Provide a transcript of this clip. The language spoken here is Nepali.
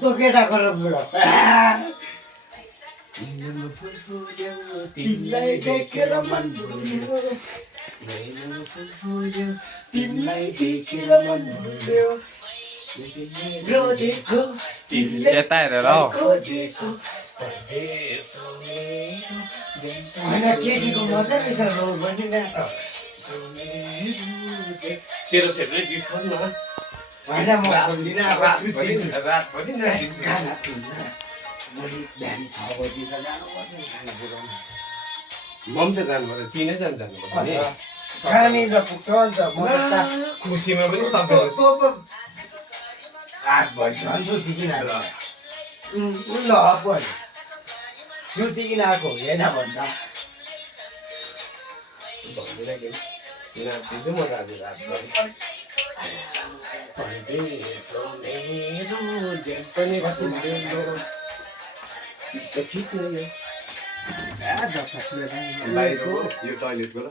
तँ केटाको र बुढो तिमीलाई देखेर मन भुल्यो तिमीलाई देखेर मन भुल्यो रोजेको तिमीले यता हेरेर हौ खोजेको होइन केटीको मजा रहेछ रोल पनि न त तेरो फेभरेट गीत खोज्नु न होइन म बोल्दिनँ अब सुत्दिन्छु रातभरि नदिन्छु खाना पिउन भोलि बिहान 6 बजी त जानुपर्छ नि खाना पुऱ्याउनु म पनि त जानुपर्छ तिनै जानुपर्छ नि कहाँनिर पुग्छ अन्त म त खुसीमा पनि सक्दैन 8 बजीसम्म सुतिकिन आएको ल अब सुतिकिन आएको होइन भन्दा भन्दिनँ किन नाच्दिन्छु म त आज रातभरि परदेशो मेरो जेल पनि कति मेरो खिच्नु यो बाहिरको यो टोइलेटको ल